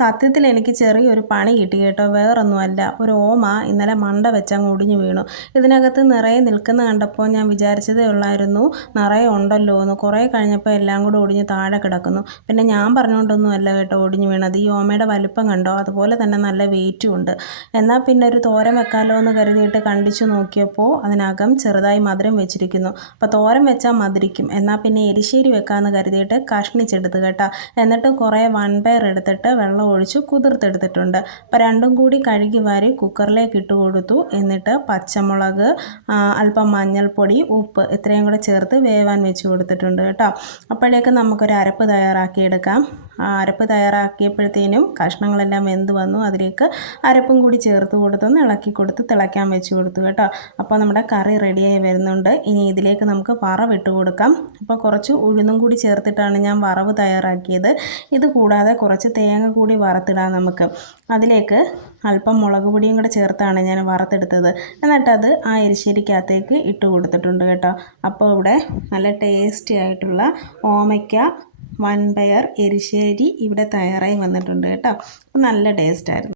സത്യത്തിൽ എനിക്ക് ചെറിയൊരു പണി കിട്ടി കേട്ടോ. വേറൊന്നുമല്ല, ഒരു ഓമ ഇന്നലെ മണ്ട വെച്ചങ്ങ് ഒടിഞ്ഞു വീണു. ഇതിനകത്ത് നിറയെ നിൽക്കുന്ന കണ്ടപ്പോൾ ഞാൻ വിചാരിച്ചതേ ഉള്ളായിരുന്നു നിറയെ ഉണ്ടല്ലോ എന്ന്. കുറേ കഴിഞ്ഞപ്പോൾ എല്ലാം കൂടെ ഒടിഞ്ഞ് താഴെ കിടക്കുന്നു. പിന്നെ ഞാൻ പറഞ്ഞുകൊണ്ടൊന്നും അല്ല കേട്ടോ ഒടിഞ്ഞു വീണത്. ഈ ഓമയുടെ വലിപ്പം കണ്ടോ, അതുപോലെ തന്നെ നല്ല വെയിറ്റും ഉണ്ട്. എന്നാൽ പിന്നെ ഒരു തോരൻ വെക്കാമല്ലോ എന്ന് കരുതിയിട്ട് കണ്ടിച്ചു നോക്കിയപ്പോൾ അതിനകം ചെറുതായി മധുരം വെച്ചിരിക്കുന്നു. അപ്പോൾ തോരൻ വെച്ചാൽ മധുരിക്കും, എന്നാൽ പിന്നെ എരിശ്ശേരി വെക്കാമെന്ന് കരുതിയിട്ട് കഷ്ണിച്ചെടുത്ത് കേട്ടോ. എന്നിട്ട് കുറേ വൻപയർ എടുത്തിട്ട് വെള്ളം ഒഴിച്ച് കുതിർത്തെടുത്തിട്ടുണ്ട്. അപ്പോൾ രണ്ടും കൂടി കഴുകി വാരി കുക്കറിലേക്ക് ഇട്ട് കൊടുത്തു. എന്നിട്ട് പച്ചമുളക്, അല്പം മഞ്ഞൾപ്പൊടി, ഉപ്പ് ഇത്രയും കൂടെ ചേർത്ത് വേവാൻ വെച്ച് കൊടുത്തിട്ടുണ്ട് കേട്ടോ. അപ്പോഴേക്ക് നമുക്കൊരു അരപ്പ് തയ്യാറാക്കിയെടുക്കാം. അരപ്പ് തയ്യാറാക്കിയപ്പോഴത്തേനും കഷ്ണങ്ങളെല്ലാം വെന്ത് വന്നു. അതിലേക്ക് അരപ്പും കൂടി ചേർത്ത് കൊടുത്തൊന്ന് ഇളക്കി കൊടുത്ത് തിളയ്ക്കാൻ വെച്ച് കൊടുത്തു കേട്ടോ. അപ്പോൾ നമ്മുടെ കറി റെഡിയായി വരുന്നുണ്ട്. ഇനി ഇതിലേക്ക് നമുക്ക് വറവിട്ട് കൊടുക്കാം. അപ്പോൾ കുറച്ച് ഉഴുന്നും കൂടി ചേർത്തിട്ടാണ് ഞാൻ വറവ് തയ്യാറാക്കിയത്. ഇത് കൂടാതെ കുറച്ച് തേങ്ങ കൂടി വറുത്തിടാം നമുക്ക്. അതിലേക്ക് അല്പം മുളക് പൊടിയും കൂടെ ചേർത്താണ് ഞാൻ വറുത്തെടുത്തത്. എന്നിട്ടത് ആ എരിശ്ശേരിക്കകത്തേക്ക് ഇട്ട് കൊടുത്തിട്ടുണ്ട് കേട്ടോ. അപ്പോൾ ഇവിടെ നല്ല ടേസ്റ്റി ആയിട്ടുള്ള ഓമയ്ക്ക വൻപയർ എരിശ്ശേരി ഇവിടെ തയ്യാറായി വന്നിട്ടുണ്ട് കേട്ടോ. അപ്പോൾ നല്ല ടേസ്റ്റായിരുന്നു.